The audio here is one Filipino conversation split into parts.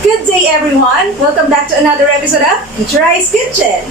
Good day, everyone! Welcome back to another episode of Futurized Kitchen.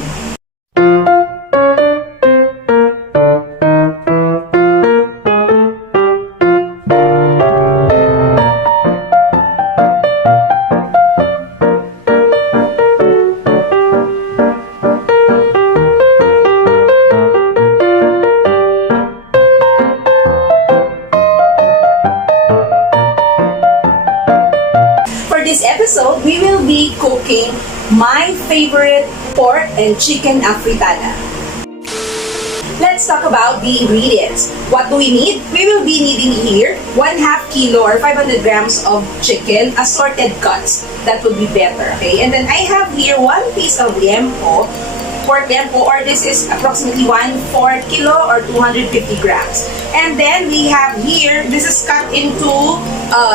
This episode, we will be cooking my favorite pork and chicken afritada. Let's talk about the ingredients. What do we need? We will be needing here 1/2 kilo or 500 grams of chicken, assorted cuts. That would be better, okay? And then I have here 1 piece of liempo, pork liempo, or this is approximately 1/4 kilo or 250 grams. And then we have here, this is cut into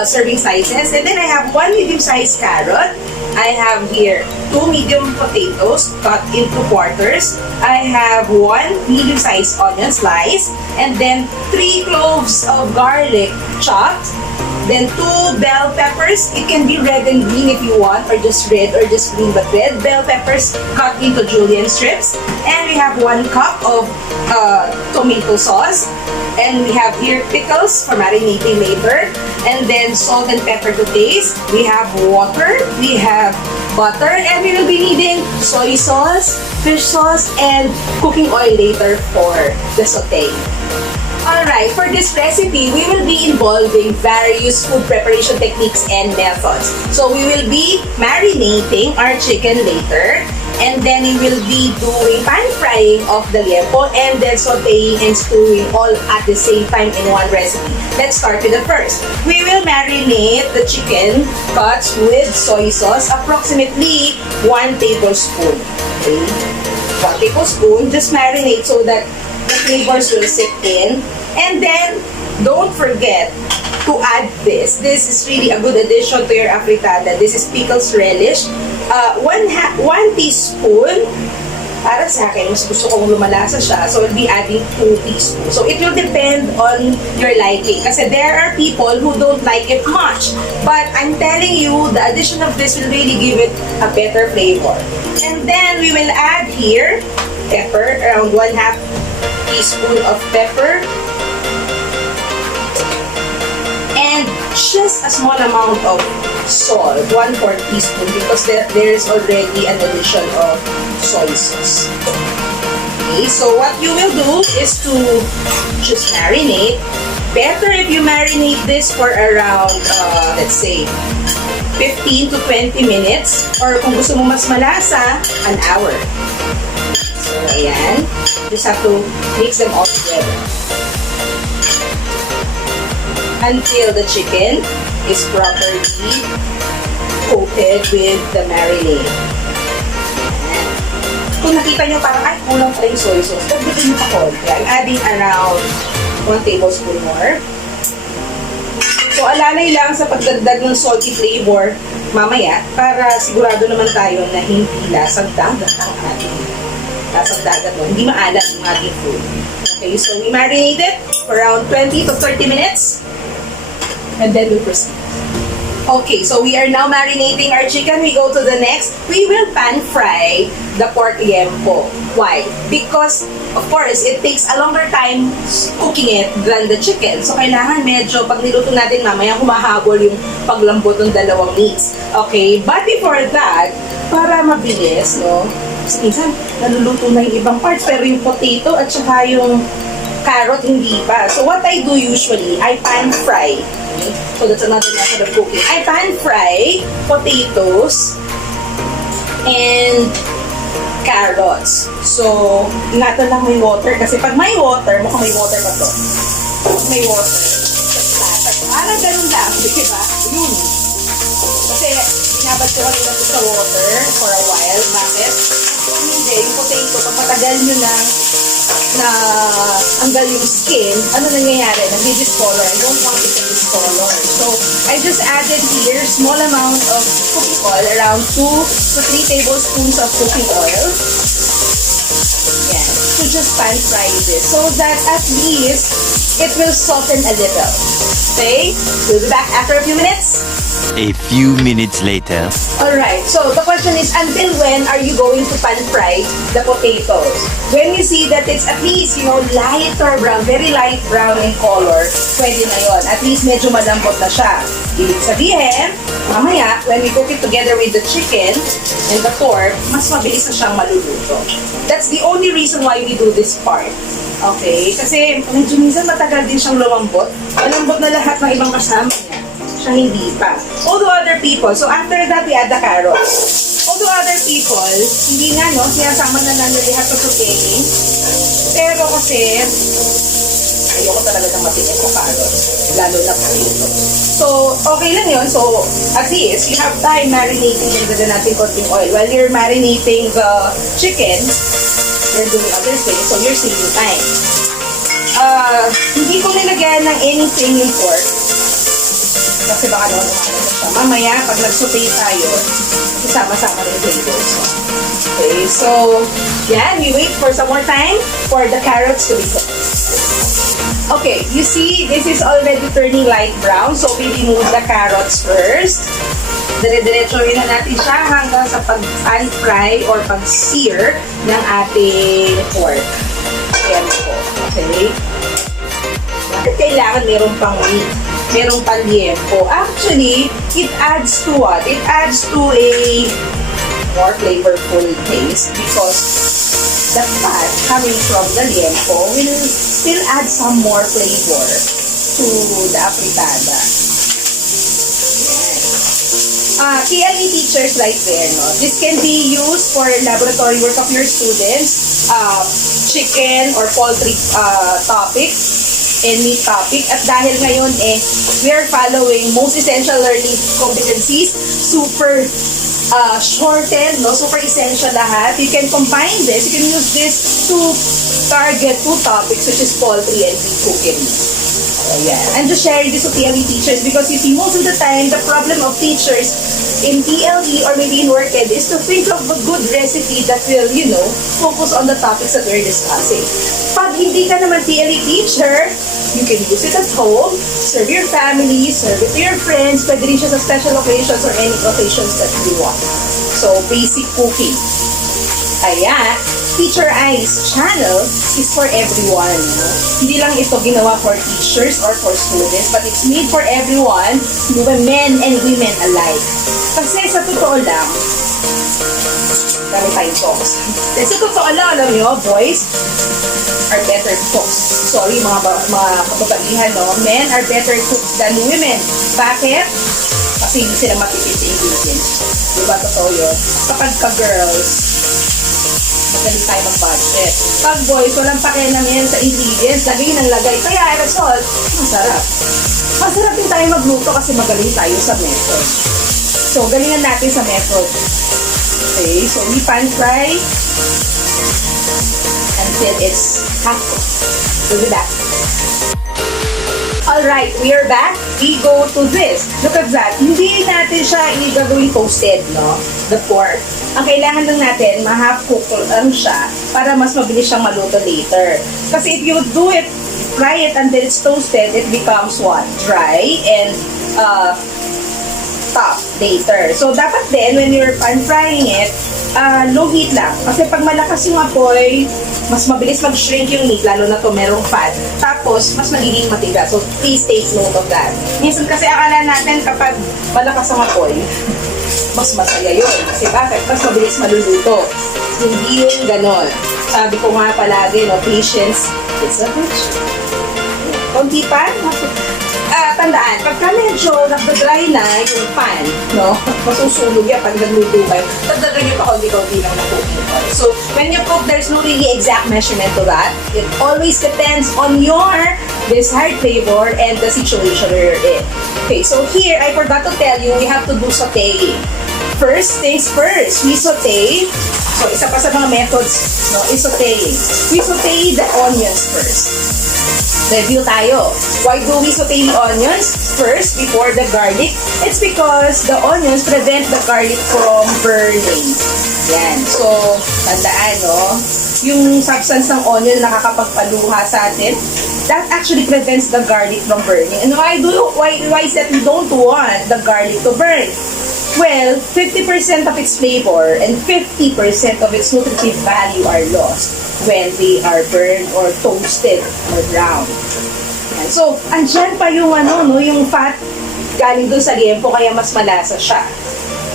serving sizes. And then I have 1 medium-sized carrot. I have here 2 medium potatoes cut into quarters. I have 1 medium-sized onion slice. And then 3 cloves of garlic chopped. Then 2 bell peppers. It can be red and green if you want, or just red or just green, but red bell peppers cut into julienne strips. And we have 1 cup of tomato sauce. And we have here pickles for marinating later. And then salt and pepper to taste. We have water. We have butter. And we will be needing soy sauce, fish sauce, and cooking oil later for the sauté. Alright, for this recipe, we will be involving various food preparation techniques and methods. So we will be marinating our chicken later, and then we will be doing pan frying of the liempo, and then sautéing and stewing all at the same time in one recipe. Let's start with the first. We will marinate the chicken cuts with soy sauce, approximately 1 tablespoon. Okay? 1 tablespoon, just marinate so that the flavors will sink in. And then, don't forget to add this. This is really a good addition to your afritada. This is pickles relish. 1 teaspoon. Para sa akin, mas gusto kong lumalasa siya. So, I'll be adding 2 teaspoons. So, it will depend on your liking. Kasi there are people who don't like it much. But I'm telling you, the addition of this will really give it a better flavor. And then, we will add here pepper, around 1/2 teaspoon of pepper. And just a small amount of salt, 1/4 teaspoon, because there is already an addition of soy sauce. Okay, so what you will do is to just marinate. Better if you marinate this for around, let's say, 15 to 20 minutes. Or kung gusto mo mas malasa, an hour. So, ayan. Just have to mix them all together until the chicken is properly coated with the marinade. Kung nakita nyo parang, ay, kulang pa yung soy sauce, dagdagan nyo pa konti. I'm adding around 1 tablespoon more. So, alalay lang sa pagdagdag ng salty flavor mamaya para sigurado naman tayo na hindi lasang dagat ang ating dagat mo. Hindi maalat yung ating food. Okay, so we marinate it for around 20 to 30 minutes. And then we'll proceed. Okay, so we are now marinating our chicken. We go to the next. We will pan fry the pork liempo. Why? Because, of course, it takes a longer time cooking it than the chicken. So, kailangan medyo, pag niluto natin mamaya, humahabol yung paglambot ng dalawang meats. Okay, but before that, para mabilis, no? Kasi minsan, naluluto na yung ibang parts, pero yung potato at saka yung carrot, hindi pa. So, what I do usually, I pan fry. Okay? So, that's another method of cooking. I pan fry potatoes and carrots. So, ingatan lang may water. Kasi pag may water, mukhang may water pa to. Pag may water, parang ganun lang. Diba? Yun. Kasi, binabad ko kanina to sa water for a while. Bakit? Kung hindi, yung potato, pag matagal nyo na tanggal yung skin, ano nangyayari? Nag-discolor. I don't want it to discolor. So, I just added here small amount of cooking oil, around 2 to 3 tablespoons of cooking oil. Yan. To just pan fry this so that at least it will soften a little. Okay? We'll be back after a few minutes. A few minutes later. Alright, so the question is, until when are you going to pan fry the potatoes? When you see that it's at least, lighter brown, very light brown in color, pwede na yon. At least medyo malambot na siya. Ibig sabihin, mamaya, when we cook it together with the chicken and the pork, mas mabilis na siyang maluluto. That's the only reason why we do this part. Okay? Kasi medyo minsan matagal din siyang lumambot. Malambot na lahat ng ibang kasama niya. Siya hindi pa. Although other people, so after that, we add the carrots. Although other people, hindi nga, sinasama na lang they have to sauteing. Pero kasi, ayoko talaga ng matinik ko carrots. Lalo na potato. So, okay lang yun. So, at least, you have time marinating. Nagdagan natin konting oil. While you're marinating the chicken, you're doing other things. So, you're saving time. Hindi ko nilagyan ng anything yung pork. Kasi baka naman umalat siya. Mamaya, pag nag-saute tayo, isama-sama rin flavors. Okay, so, yan. We wait for some more time for the carrots to be cooked. Okay, you see, this is already turning light brown. So, we remove the carrots first. Dire-diretsoin na natin siya hanggang sa pag-pan fry or pag-sear ng ating pork. Ayan po. Okay? Bakit kailangan meron pang meat? Merong paliempo. Actually, it adds to what? It adds to a more flavorful taste because the fat coming from the liempo will still add some more flavor to the afritada. PLE teachers right there, no? This can be used for laboratory work of your students, chicken or poultry topic, and meat topic. At dahil ngayon, we are following most essential learning competencies, super shortened, no? Super essential lahat. You can combine this, you can use this to target two topics, which is poultry and beef cooking. Ayan. I'm just sharing this with PLE teachers because you see, most of the time, the problem of teachers in PLE or maybe in WorkEd is to think of a good recipe that will, focus on the topics that we're discussing. Pag hindi ka naman PLE teacher, you can use it at home, serve your family, serve it to your friends, pwede rin siya sa special occasions or any occasions that you want. So, basic cooking. Ayan, Teacher I's channel is for everyone. Hindi lang ito ginawa for teachers or for students, but it's made for everyone, men and women alike. Kasi sa totoo lang, dami tayong talks. Sa totoo lang, alam nyo, boys are better cooks. Sorry mga kababaihan, no? Men are better cooks than women. Bakit? Kasi hindi sila matipid sa ingredients. Diba totoo yun? Kapag ka-girls, magaling tayo mag-budget. Pag boys, walang pakialam yan sa ingredients, lagay ng lagay. Kaya aerosol, masarap. Masarap din tayo magluto kasi magaling tayo sa method. So, galingan natin sa method. Okay, so we pan fry until it's half cooked. Do that. Alright, we are back. We go to this. Look at that. Hindi natin siya gagawin toasted, no? The pork. Ang kailangan lang natin, ma-half cook lang siya para mas mabilis siyang maluto later. Kasi if you do it, fry it until it's toasted, it becomes what? Dry and tough later. So, dapat din, when you're pan-frying it, low heat lang. Kasi pag malakas yung apoy, mas mabilis mag-shrink yung meat, lalo na to merong fat. Tapos, mas magiging matigas. So, please take note of that. Minsan kasi akala natin kapag malakas ang apoy, mas masaya yun. Kasi bakit? Mas mabilis maluluto. Hindi yun ganon. Sabi ko nga palagi, no, patience is a virtue. Konti pa, tandaan, pagka medyo nagdadry na yung pan, no, masusunog yan pag nagluto kayo. Tagdagan nyo pa konti-konti lang na cooking oil. So, when you cook, there's no really exact measurement to that. It always depends on your desired flavor and the situation where you're in. Okay, so here, I forgot to tell you, we have to do sauteing. First things first, we saute. So, isa pa sa mga methods, no, is sauteing. We saute the onions first. Review tayo. Why do we saute the onions first before the garlic? It's because the onions prevent the garlic from burning. Yan. So, tandaan, no? Yung substance ng onion na nakakapagpaluha sa atin, that actually prevents the garlic from burning. And why is that we don't want the garlic to burn? Well, 50% of its flavor and 50% of its nutritive value are lost when they are burned or toasted or brown. Yan. So, andyan pa yung yung fat galing dun sa liempo, kaya mas malasa siya.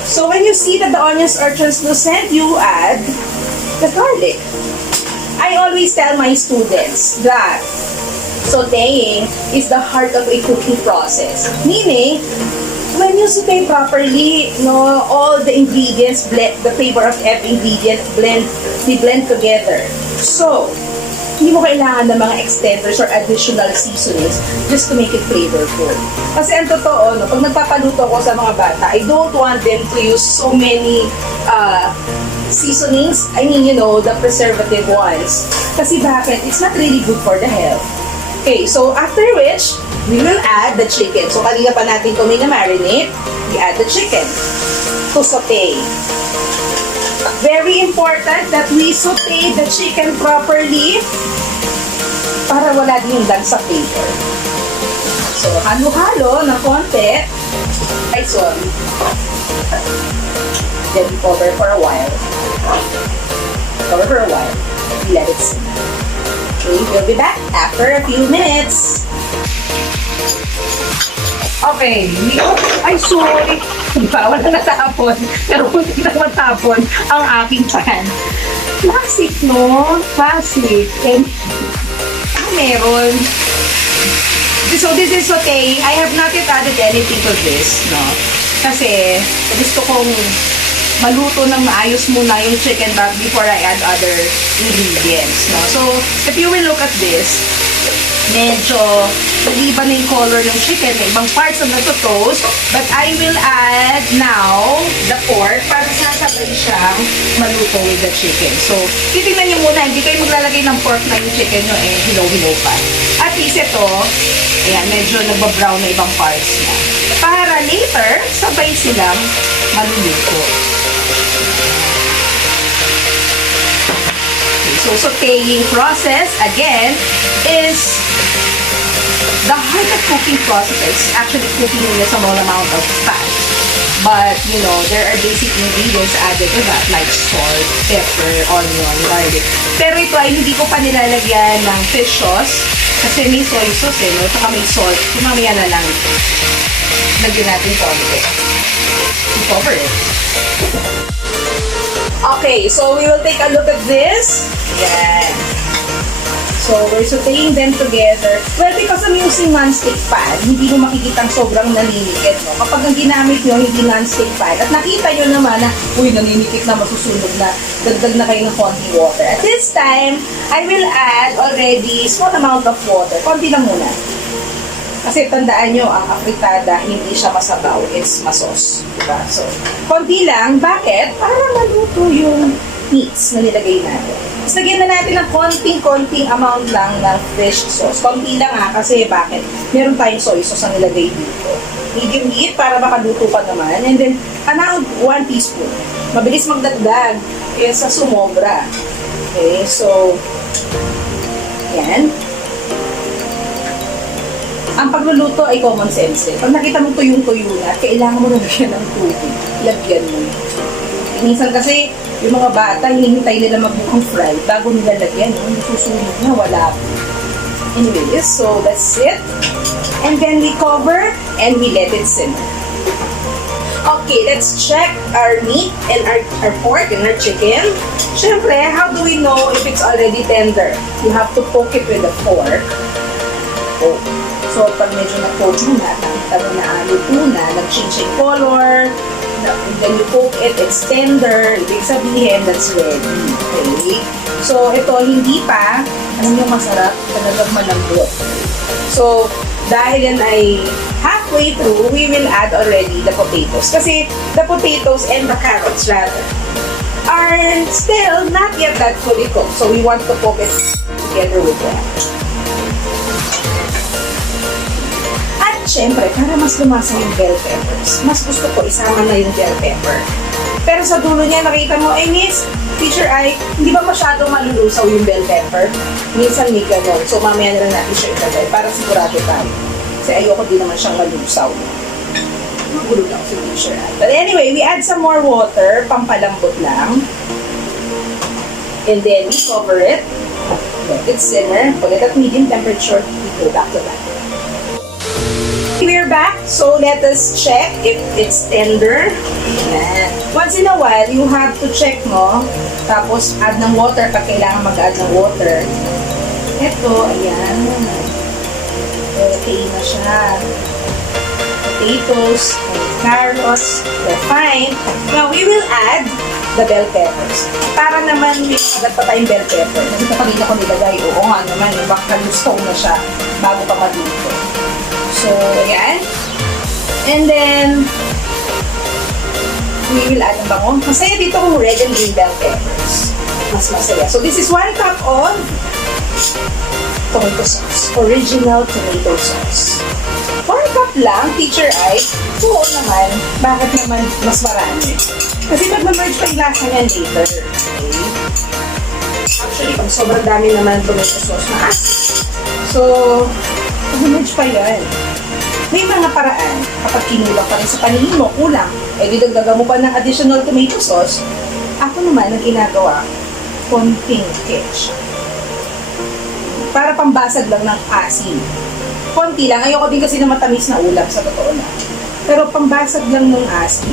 So, when you see that the onions are translucent, you add the garlic. I always tell my students that sauteing is the heart of a cooking process. Meaning, when you saute properly, all the ingredients blend, the flavor of every ingredient blend together. So, hindi mo kailangan ng mga extenders or additional seasonings just to make it flavorful. Kasi ang totoo, pag nagpapaluto ko sa mga bata, I don't want them to use so many seasonings. I mean, the preservative ones. Kasi bakit? It's not really good for the health. Okay, so after which, we will add the chicken. So, kanina pa natin ito marinate, we add the chicken to saute. Very important that we saute the chicken properly para wala din yung lansa flavor. So, halo-halo na konti. Ay, sorry. Then, cover for a while. Let it simmer. Okay, we'll be back after a few minutes. Okay, ay sorry. Bawal na natapon. Pero kung hindi na matapon ang aking pan. Classic, no? Classic. And meron. So this is sauteing. I have not yet added anything to this, no? Kasi gusto kong maluto ng maayos muna yung chicken back before I add other ingredients, no? So, if you will look at this, medyo nag-iba na yung color ng chicken, may ibang parts na nagto-toast, but I will add now the pork para sasabay siyang maluto with the chicken. So, titignan nyo muna, hindi kayo maglalagay ng pork na yung chicken nyo, hilaw-hilaw pa. At least ito, ayan, medyo nagbabrown na ibang parts na. Para later, sabay silang maluluto. So, sauteing process, again, is the heart of cooking process. It's actually cooking in a small amount of fat. But, there are basic ingredients added to that, like salt, pepper, onion, garlic. Pero ito ay hindi ko pa nilalagyan ng fish sauce kasi may soy sauce, saka may salt. So, mamaya na lang, lagyan natin konti. Cover it. Okay, so we will take a look at this. Yan. So, we're sauteing them together. Well, because I'm using non-stick pan, hindi mo makikitang sobrang naninikit, no? Kapag ang ginamit nyo, hindi non-stick pan, at nakita nyo naman na, naninikit na, masusunog na, dagdag na kayo ng konting water. At this time, I will add already small amount of water. Konti lang muna. Kasi tandaan nyo, ang afritada, hindi siya masabaw. It's masos. Diba? So, konti lang. Bakit? Para maluto yung meats na nilagay natin. Tapos lagyan na natin ng konting-konting amount lang ng fish sauce. Konti lang kasi bakit? Meron tayong soy sauce na nilagay dito. Medium heat para makaluto pa naman. And then, around 1 teaspoon. Mabilis magdagdag sa sumobra. Okay, so, yan. Ang pagluluto ay common sense. Pag nakita mo tuyong-tuyo na, kailangan mo lagyan ng tubig. Lagyan mo. Minsan kasi, yung mga bata, hinihintay nila magmukhang fry bago nila lagyan. Susunod na, wala. Anyways, so that's it. And then we cover and we let it simmer. Okay, let's check our meat and our pork and our chicken. Siyempre, how do we know if it's already tender? You have to poke it with a fork. Oh. So, pag medyo na-poke mo na, nakita mo na luto na, nag-change yung color, and then you poke it, it's tender, ibig sabihin, that's ready. Okay? So, ito, hindi pa, yung masarap, talagang malambot. So, dahil yan ay halfway through, we will add already the potatoes. Kasi, the potatoes and the carrots, rather, are still not yet that fully cooked. So, we want to cook it together with that. At syempre, para mas lumasa yung bell peppers, mas gusto ko isama na yung bell pepper. Pero sa dulo niya, nakita mo, miss, teacher ay, hindi ba masyadong malulusaw yung bell pepper? Minsan may ganon. So, mamaya na lang natin siya ilagay para sigurado tayo. Kasi ayoko din naman siyang malusaw. Magulo lang si teacher ay. But anyway, we add some more water, pampalambot lang. And then, we cover it. Let it simmer. Put it at medium temperature. We go back to that. We're back. So, let us check if it's tender. Ayan. Once in a while, you have to check, no? Tapos, add ng water pag kailangan mag-add ng water. Ito, ayan. Okay na siya. Potatoes and carrots. They're fine. Now, we will add the bell peppers. Para naman may agad pa tayong bell pepper. Kasi kapag hindi ko nilagay, oo nga naman, yung baka gusto na siya bago pa maluto. So, ayan. And then, we will add ng bango. Masaya dito kung red and green bell peppers. Mas masaya. So, this is 1 cup of tomato sauce. Original tomato sauce. 1 cup lang, teacher ay, oo naman, bakit naman mas marami? Kasi mag-merge pa yung lasa niyan later. Okay? Actually, pag sobrang dami naman tomato sauce na so, mag-merge pa yan. May mga paraan, kapag kinulang pa rin sa paningin mo, kulang, didagdagan mo pa ng additional tomato sauce, ako naman ang ginagawa, konting ketchup. Para pambasag lang ng asin. Konti lang. Ayoko din kasi na matamis na ulam, sa totoo na. Pero pambasag lang ng asin,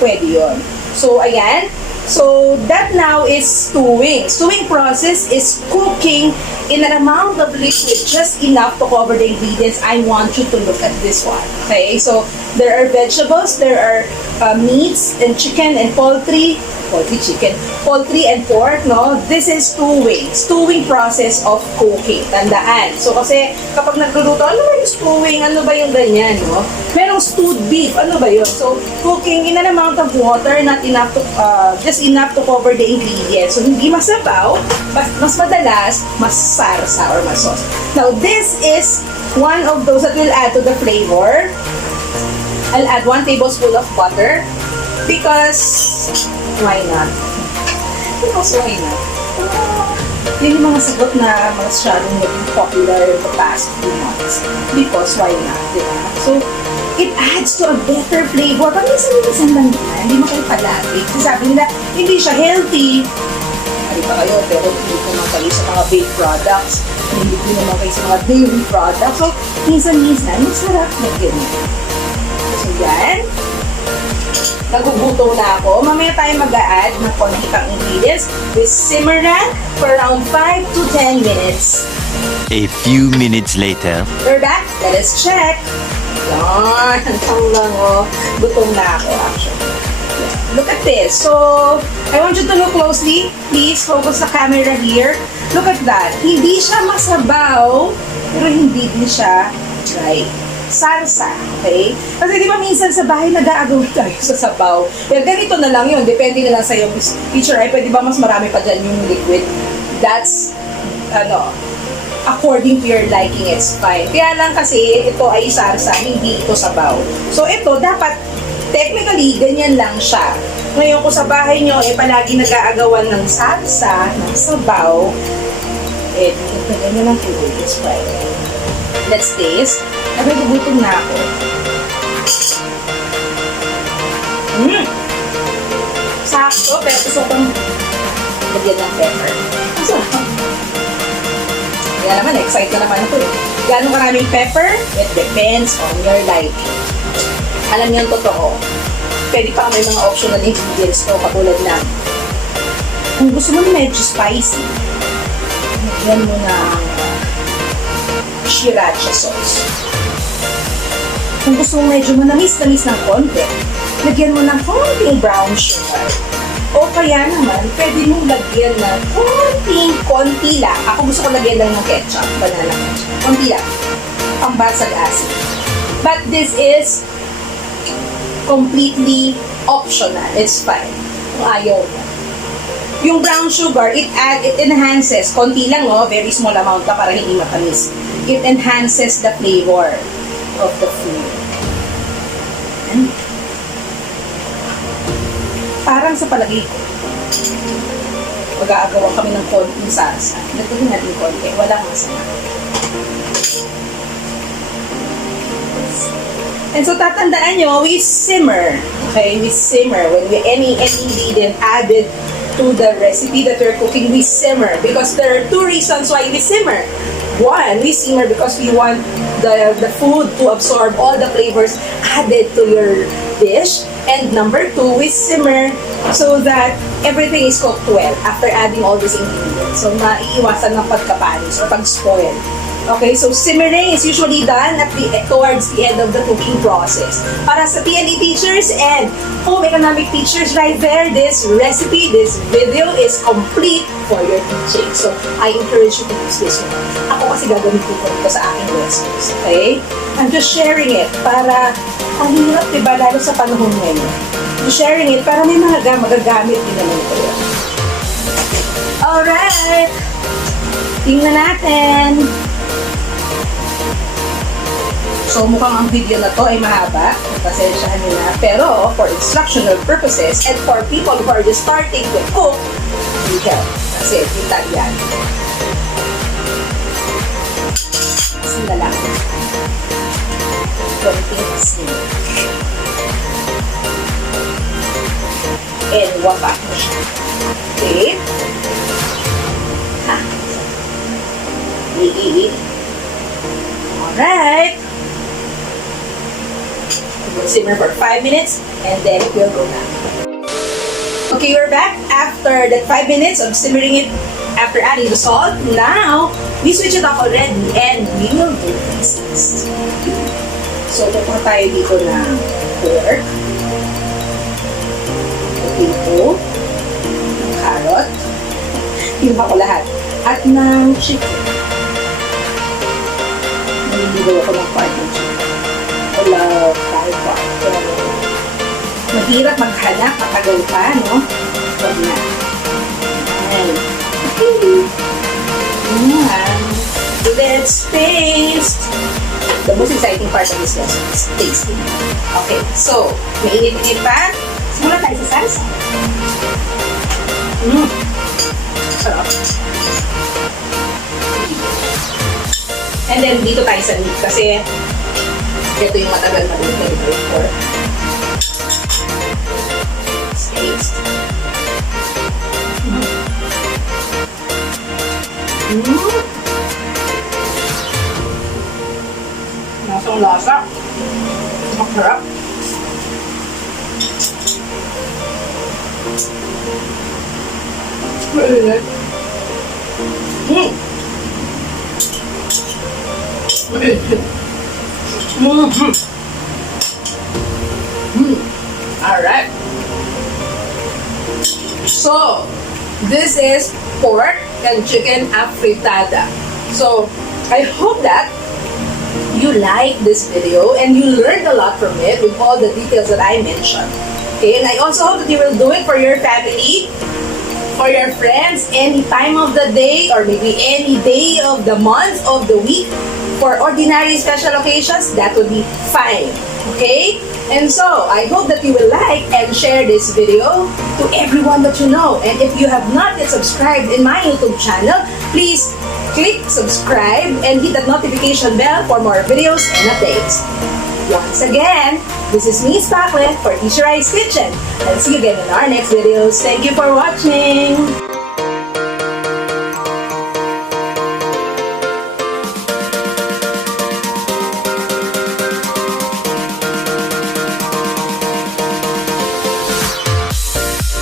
pwede yun. So, ayan. So, that now is stewing. Stewing process is cooking in an amount of liquid just enough to cover the ingredients. I want you to look at this one. Okay? So, there are vegetables, there are meats and chicken and poultry and pork, no? This is stewing process of cooking. Tandaan. So, kasi kapag nagluluto, ano ba yung stewing? Ano ba yung ganyan, no? Merong stewed beef. Ano ba yun? So, cooking in an amount of water, not enough to, just enough to cover the ingredients. So, hindi masabaw, but mas madalas, mas sarsa or mas sauce. Now, this is one of those that will add to the flavor. I'll add 1 tablespoon of butter because why not? Because why not? Yun yung mga sagot na masyadong naging popular in the past few months. Because why not? Diba? So, it adds to a better flavor. Pag minsan lang yan, hindi mo kayo palagi. Kasi sabi nila, hindi siya healthy. Hindi pa kayo, pero hindi ko naman kayo sa mga baked products. Hindi ko naman kayo sa mga dairy products. So, minsan-minsan, masarap na ganyan. So, yan. Nagugutom na ako. Mamaya tayo mag-a-add ng konti pang ingredients. We simmer na for around 5 to 10 minutes. A few minutes later. We're back. Let us check. Yan. Ang lang, oh. Gutom na ako, actually. Look at this. So, I want you to look closely. Please focus the camera here. Look at that. Hindi siya masabaw, pero hindi din siya dry. Sarsa, okay? Kasi di ba minsan sa bahay nag-aagaw tayo sa sabaw. Well, ganito na lang yun. Depende na lang sa'yo. Teacher, ay pwede ba mas marami pa dyan yung liquid? That's, according to your liking, it's fine. Kaya lang kasi ito ay sarsa, hindi ito sabaw. So ito, dapat, technically, ganyan lang siya. Ngayon, kung sa bahay nyo, palagi nag-aagawan ng sarsa, ng sabaw, ganyan lang po. It's fine. Let's taste. Nagugutom na ako. Sakto, pero gusto kong lagyan ng pepper. Masarap. Kaya naman, excited na naman ako. Gano'ng maraming pepper? It depends on your liking. Alam niyo yung totoo. Pwede pa may mga optional ingredients to, katulad na kung gusto mo medyo spicy, lagyan mo ng sriracha sauce. Kung gusto mo medyo manamis-namis ng konti, lagyan mo ng konting brown sugar. O kaya naman, pwede mong lagyan ng konti lang. Ako gusto ko lagyan lang ng ketchup, banana ketchup. Konti lang. Pambasag asin. But this is completely optional. It's fine. Kung ayaw mo. Yung brown sugar, it enhances, konti lang, no? Very small amount pa para hindi matamis. It enhances the flavor. of the food. And parang sa palagay ko, mag-aagawan kami ng konting salsa. Nagpagin natin konti, walang masama. And so, tatandaan nyo, we simmer. Okay, we simmer. When we any ingredient added to the recipe that we're cooking, we simmer. Because there are two reasons why we simmer. One, we simmer because we want the food to absorb all the flavors added to your dish. And number two, we simmer so that everything is cooked well after adding all these ingredients. So, maiiwasan ng pagkapanis or pag-spoil. Okay, so simmering is usually done towards the end of the cooking process. Para sa P&E teachers and home economic teachers right there, this recipe, this video is complete for your teaching. So, I encourage you to use this one. Ako kasi gagamitin ko ito sa aking lessons. Okay? I'm just sharing it para ang hirap, diba, lalo sa panahon ngayon. I'm sharing it para may mga magagamit din naman ito. Alright! Tingnan natin. So, mukhang ang video na to ay mahaba. Pasensyahan nyo na. Pero, for instructional purposes and for people who are just starting to cook, we help. Kasi, kita yan. Sila lang. Konting asin. And wapa mo siya. Okay? Ha. Alright. We'll simmer for 5 minutes and then it will go down. Okay, we're back after that 5 minutes of simmering it after adding the salt. Now, we switch it off already and we will do this. So, kukuha tayo dito ng pork, potato, carrot, kinuha ko lahat, at ng chicken. Naliligaw ako ng part ng chicken. I love Thai part. Pero mahirap maghanap, matagal pa, no? Huwag na. Ayan. Ayan. Let's taste. The most exciting part of this lesson is tasting. Okay, so, mainit-init pa. Simula tayo sa salsa. Sarap. And then, dito tayo sa meat kasi ito yung matagal na rin for taste. Nasang lasa. Masarap. Mainit. Alright. So, this is pork and chicken afritada. So, I hope that you like this video and you learned a lot from it with all the details that I mentioned. Okay, and I also hope that you will do it for your family, for your friends, any time of the day or maybe any day of the month, of the week. For ordinary special occasions, that would be fine. Okay? And so, I hope that you will like and share this video to everyone that you know. And if you have not yet subscribed in my YouTube channel, please click subscribe and hit that notification bell for more videos and updates. Once again, this is me, PICKLES, for Teacher I's Kitchen. I'll see you again in our next videos. Thank you for watching!